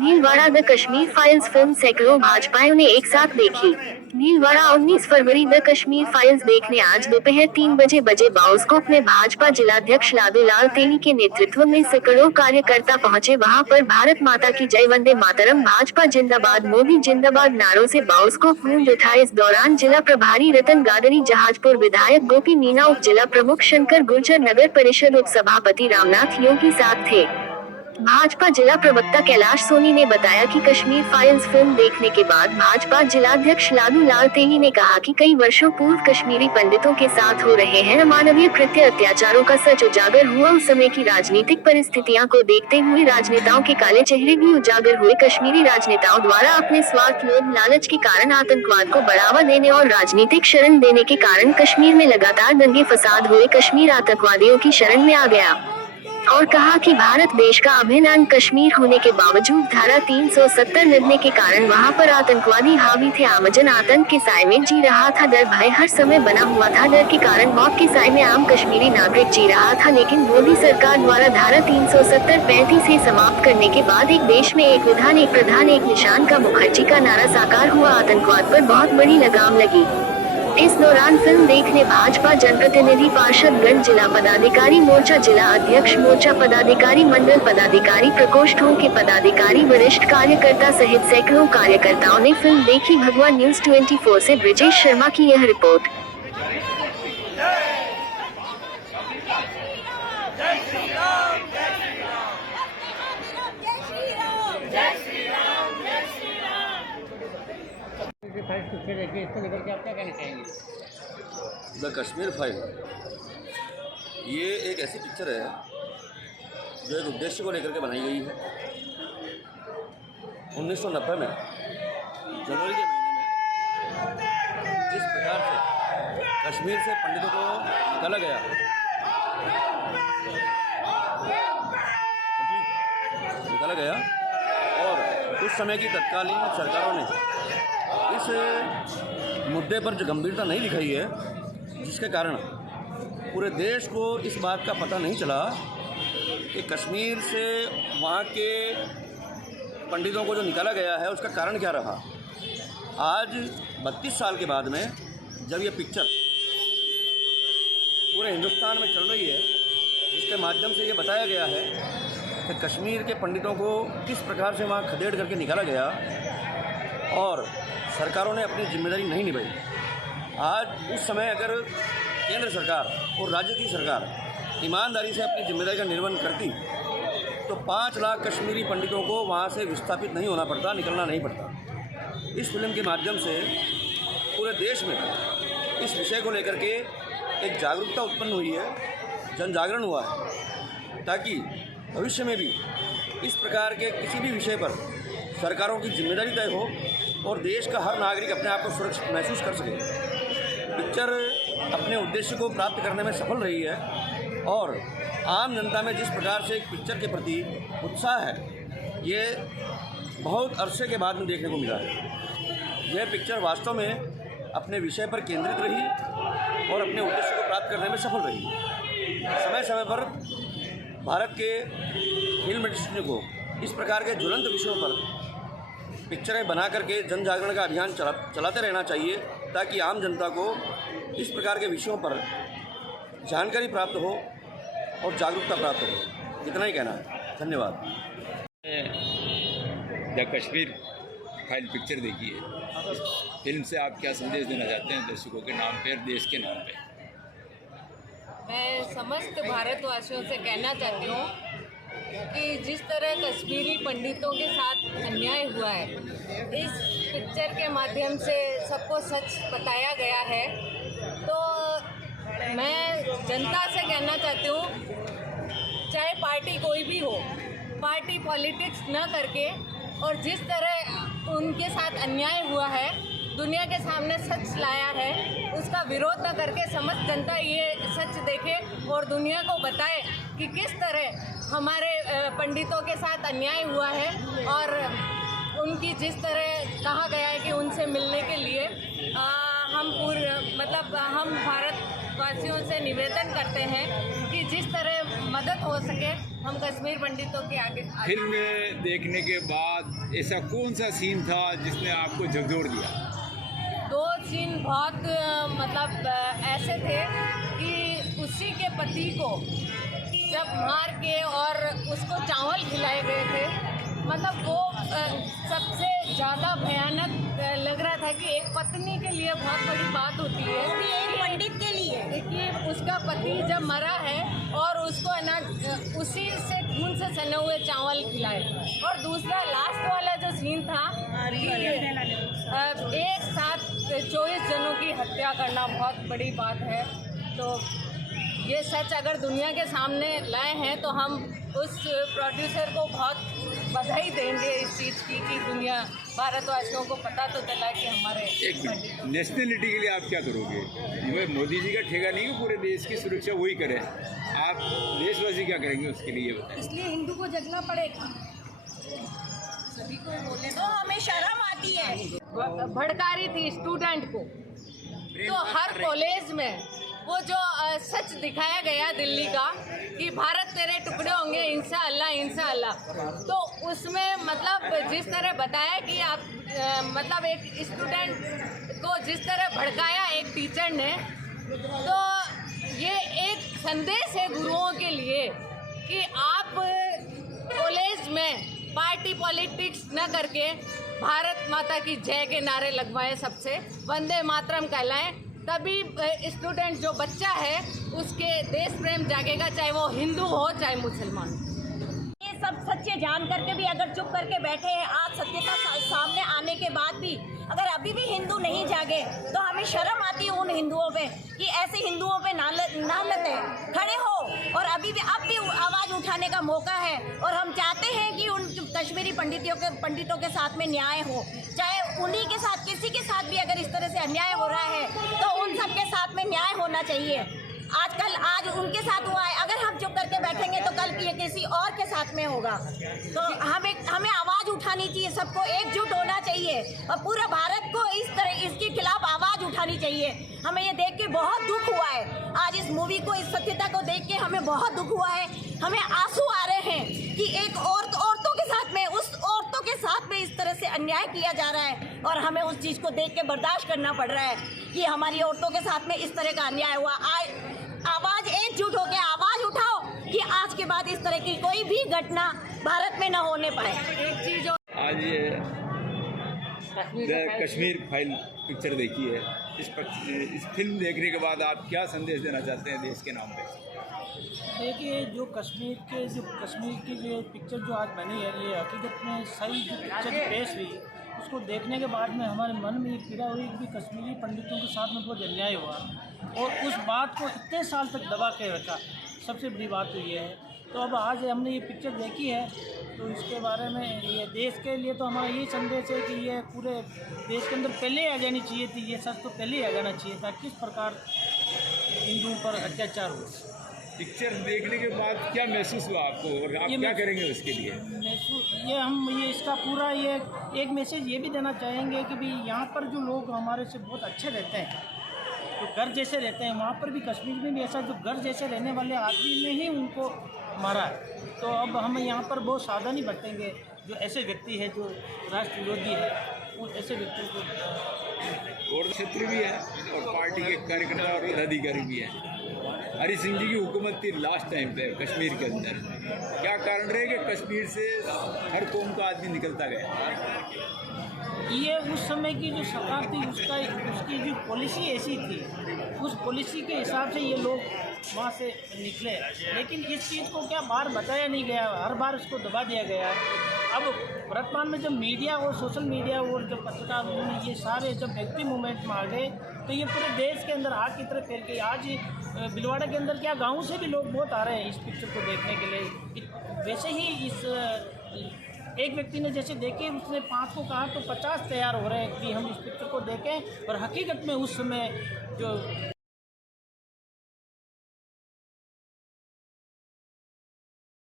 Bhilwara the Kashmir files film सैकड़ों भाजपाइयों ने एक साथ देखी। भीलवाड़ा 19 फरवरी द कश्मीर फाइल्स देखने आज दोपहर 3 बजे बाउस्कोप में भाजपा जिलाध्यक्ष लादूलाल तेली के नेतृत्व में सैकड़ों कार्यकर्ता पहुंचे। वहां पर भारत माता की जय, वंदे मातरम, भाजपा जिंदाबाद, मोदी जिंदाबाद नारों से बाउस्कोप गूंज उठा। इस दौरान जिला प्रभारी रतन गादरी, जहाजपुर विधायक गोपी मीणा, उप जिला प्रमुख शंकर गुर्जर, नगर परिषद उप सभापति रामनाथ योगी साथ थे। भाजपा जिला प्रवक्ता कैलाश सोनी ने बताया कि कश्मीर फाइल्स फिल्म देखने के बाद भाजपा जिलाध्यक्ष लादूलाल तेली ने कहा कि कई वर्षों पूर्व कश्मीरी पंडितों के साथ हो रहे हैं अमानवीय कृत्य, अत्याचारों का सच उजागर हुआ। उस समय की राजनीतिक परिस्थितियां को देखते हुए राजनेताओं के काले चेहरे भी उजागर हुए। कश्मीरी राजनेताओं द्वारा अपने स्वार्थ, लोभ, लालच के कारण आतंकवाद को बढ़ावा देने और राजनीतिक शरण देने के कारण कश्मीर में लगातार दंगे फसाद हुए। कश्मीर आतंकवादियों की शरण में आ गया और कहा कि भारत देश का अभिन्न अंग कश्मीर होने के बावजूद धारा 370 लगने के कारण वहां पर आतंकवादी हावी थे। आमजन आतंक के साए में जी रहा था। डर भय हर समय बना हुआ था। डर के कारण मौत के साए में आम कश्मीरी नागरिक जी रहा था। लेकिन मोदी सरकार द्वारा धारा 370-35 से समाप्त करने के बाद एक देश में एक विधान, एक प्रधान, एक निशान का मुखर्जी का नारा साकार हुआ। आतंकवाद पर बहुत बड़ी लगाम लगी। इस दौरान फिल्म देखने भाजपा जनप्रतिनिधि पार्षद गण, जिला पदाधिकारी मोर्चा, जिला अध्यक्ष मोर्चा पदाधिकारी, मंडल पदाधिकारी, प्रकोष्ठों के पदाधिकारी, वरिष्ठ कार्यकर्ता सहित सैकड़ों कार्यकर्ताओं ने फिल्म देखी। भगवान न्यूज 24 से ब्रिजेश शर्मा की यह रिपोर्ट। इसको लेकर के आप क्या कहना चाहेंगे? द कश्मीर फाइल ये एक ऐसी पिक्चर है जो एक उद्देश्य को लेकर के बनाई गई है। 1990 में जनवरी के महीने में जिस प्रकार से कश्मीर से पंडितों को निकाला गया, और उस समय की तत्कालीन सरकारों ने इस मुद्दे पर जो गंभीरता नहीं दिखाई है, जिसके कारण पूरे देश को इस बात का पता नहीं चला कि कश्मीर से वहाँ के पंडितों को जो निकाला गया है उसका कारण क्या रहा। आज 32 साल के बाद में जब ये पिक्चर पूरे हिंदुस्तान में चल रही है, जिसके माध्यम से ये बताया गया है कि कश्मीर के पंडितों को किस प्रकार से वहाँ खदेड़ करके निकाला गया और सरकारों ने अपनी जिम्मेदारी नहीं निभाई। आज उस समय अगर केंद्र सरकार और राज्य की सरकार ईमानदारी से अपनी जिम्मेदारी का निर्वहन करती तो 5 लाख कश्मीरी पंडितों को वहाँ से विस्थापित नहीं होना पड़ता, निकलना नहीं पड़ता। इस फिल्म के माध्यम से पूरे देश में इस विषय को लेकर के एक जागरूकता उत्पन्न हुई है, जन जागरण हुआ है, ताकि भविष्य में भी इस प्रकार के किसी भी विषय पर सरकारों की जिम्मेदारी तय हो और देश का हर नागरिक अपने आप को सुरक्षित महसूस कर सके। पिक्चर अपने उद्देश्य को प्राप्त करने में सफल रही है और आम जनता में जिस प्रकार से एक पिक्चर के प्रति उत्साह है, ये बहुत अरसे के बाद में देखने को मिला है। यह पिक्चर वास्तव में अपने विषय पर केंद्रित रही और अपने उद्देश्य को प्राप्त करने में सफल रही। समय समय पर भारत के फिल्म इंडस्ट्री को इस प्रकार के ज्वलंत विषयों पर पिक्चरें बना करके जन जागरण का अभियान चलाते रहना चाहिए, ताकि आम जनता को इस प्रकार के विषयों पर जानकारी प्राप्त हो और जागरूकता प्राप्त हो। इतना ही कहना है। धन्यवाद। द कश्मीर फाइल पिक्चर देखी है। फिल्म से आप क्या संदेश देना चाहते हैं दर्शकों के नाम पे और देश के नाम पे? मैं समस्त भारतवासियों से कहना चाहती हूँ कि जिस तरह कश्मीरी पंडितों के साथ अन्याय हुआ है, इस पिक्चर के माध्यम से सबको सच बताया गया है। तो मैं जनता से कहना चाहती हूँ, चाहे पार्टी कोई भी हो, पार्टी पॉलिटिक्स न करके और जिस तरह उनके साथ अन्याय हुआ है, दुनिया के सामने सच लाया है, उसका विरोध न करके समस्त जनता ये सच देखे और दुनिया को बताए कि किस तरह हमारे पंडितों के साथ अन्याय हुआ है और उनकी जिस तरह कहा गया है कि उनसे मिलने के लिए हम भारतवासियों से निवेदन करते हैं कि जिस तरह मदद हो सके हम कश्मीर पंडितों के आगे फिल्म में देखने के बाद ऐसा कौन सा सीन था जिसने आपको झकझोर दिया? दो सीन बहुत मतलब ऐसे थे कि उसी के पति को जब मार के और उसको चावल खिलाए गए थे, मतलब वो सबसे ज़्यादा भयानक लग रहा था कि एक पत्नी के लिए बहुत बड़ी बात होती है, वो भी एक पंडित के लिए, कि उसका पति जब मरा है और उसको है ना उसी से खून से सने हुए चावल खिलाए। और दूसरा लास्ट वाला जो सीन था कि एक साथ 24 जनों की हत्या करना बहुत बड़ी बात है। तो ये सच अगर दुनिया के सामने लाए हैं तो हम उस प्रोड्यूसर को बहुत बधाई देंगे इस चीज़ की कि दुनिया भारतवासियों को पता तो चला कि हमारे एक नेशनलिटी के लिए आप क्या करोगे? ये मोदी जी का ठेका नहीं है, पूरे देश की सुरक्षा वही करे, आप देशवासी क्या करेंगे उसके लिए बताएं? इसलिए हिंदू को जगना पड़ेगा, सभी को बोलने तो हमें शर्म आती है। भड़का रही थी स्टूडेंट को, तो हर कॉलेज में वो जो सच दिखाया गया दिल्ली का कि भारत तेरे टुकड़े होंगे इंशाअल्लाह इंशाअल्लाह, तो उसमें मतलब जिस तरह बताया कि आप मतलब एक स्टूडेंट को जिस तरह भड़काया एक टीचर ने, तो ये एक संदेश है गुरुओं के लिए कि आप कॉलेज में पार्टी पॉलिटिक्स न करके भारत माता की जय के नारे लगवाएं, सबसे वंदे मातरम कहलाएं, तभी स्टूडेंट जो बच्चा है उसके देश प्रेम जागेगा, चाहे वो हिंदू हो चाहे मुसलमान। ये सब सच्चे जान करके भी अगर चुप करके बैठे हैं, आज सत्यता सामने आने के बाद भी अगर अभी भी हिंदू नहीं जागे तो हमें शर्म आती है उन हिंदुओं पे कि ऐसे हिंदुओं पे नालत है। खड़े हो और अब भी आवाज़ उठाने का मौका है, और हम चाहते हैं कि उन कश्मीरी पंडितों के साथ में न्याय हो, चाहे उन्हीं के साथ किसी के साथ भी अगर इस तरह से अन्याय हो रहा है तो उन सब के साथ में न्याय होना चाहिए। आज उनके साथ हुआ है, अगर हम चुप करके बैठेंगे तो कल ये किसी और के साथ में होगा। तो हमें आवाज़ उठानी चाहिए, सबको एकजुट होना चाहिए और पूरा भारत को इसके खिलाफ आवाज़ उठानी चाहिए। हमें ये देख के बहुत दुख हुआ है, आज इस मूवी को, इस सत्यता को देख के हमें बहुत दुख हुआ है। हमें आंसू आ रहे हैं कि एक औरतों के साथ में, उस औरतों के साथ में इस तरह से अन्याय किया जा रहा है और हमें उस चीज़ को देख के बर्दाश्त करना पड़ रहा है कि हमारी औरतों के साथ में इस तरह का अन्याय हुआ। आवाज़ एकजुट होकर आवाज़ उठाओ कि आज के बाद इस तरह की कोई भी घटना भारत में न होने पाए। एक चीज़ आज कश्मीर फाइल पिक्चर देखी है, इस फिल्म देखने के बाद आप क्या संदेश देना चाहते हैं देश के नाम पे? देखिए, जो कश्मीर की जो पिक्चर जो आज बनी है, ये हकीकत में सही जो पिक्चर पेश हुई, उसको देखने के बाद में हमारे मन में ये पीड़ा हुई कि कश्मीरी पंडितों के साथ में बहुत अन्याय हुआ और उस बात को इतने साल तक दबा के रखा। सबसे बड़ी बात तो ये है। तो अब आज हमने ये पिक्चर देखी है तो इसके बारे में ये देश के लिए तो हमारा यही संदेश है कि ये पूरे देश के अंदर पहले आ जानी चाहिए थी, ये सच तो पहले ही आ जाना चाहिए था किस प्रकार हिंदुओं पर अत्याचार हुआ। पिक्चर देखने के बाद क्या महसूस हुआ आपको और आप क्या करेंगे उसके लिए? ये इसका पूरा ये एक मैसेज ये भी देना चाहेंगे कि भाई यहाँ पर जो लोग हमारे से बहुत अच्छे रहते हैं, तो घर जैसे रहते हैं, वहाँ पर भी कश्मीर में भी ऐसा जो घर जैसे रहने वाले आदमी ने ही उनको मारा है। तो अब हम यहाँ पर बहुत सावधानी बरतेंगे, जो ऐसे व्यक्ति है जो राष्ट्र विरोधी है, उन ऐसे व्यक्तियों को। और क्षेत्र भी है और पार्टी के कार्यकर्ता और पदाधिकारी भी हैं। हरी सिंह जी की हुकूमत थी लास्ट टाइम पे कश्मीर के अंदर, क्या कारण रहे कि कश्मीर से हर कौम का आदमी निकलता गया? ये उस समय की जो सरकार थी उसकी जो पॉलिसी ऐसी थी, उस पॉलिसी के हिसाब से ये लोग वहाँ से निकले। लेकिन इस चीज़ को क्या बार बताया नहीं गया, हर बार इसको दबा दिया गया। अब वर्तमान में जब मीडिया और सोशल मीडिया और जब पत्रकार उन्होंने ये सारे जब एक्टिव मूवमेंट में आ गए तो ये पूरे देश के अंदर आग की तरह फैल गई। आज भिलवाड़ा के अंदर क्या गाँव से भी लोग बहुत आ रहे हैं इस पिक्चर को देखने के लिए। वैसे ही इस एक व्यक्ति ने जैसे देखे, उसने 5 को कहा तो 50 तैयार हो रहे हैं कि हम इस पिक्चर को देखें। और हकीकत में उस समय जो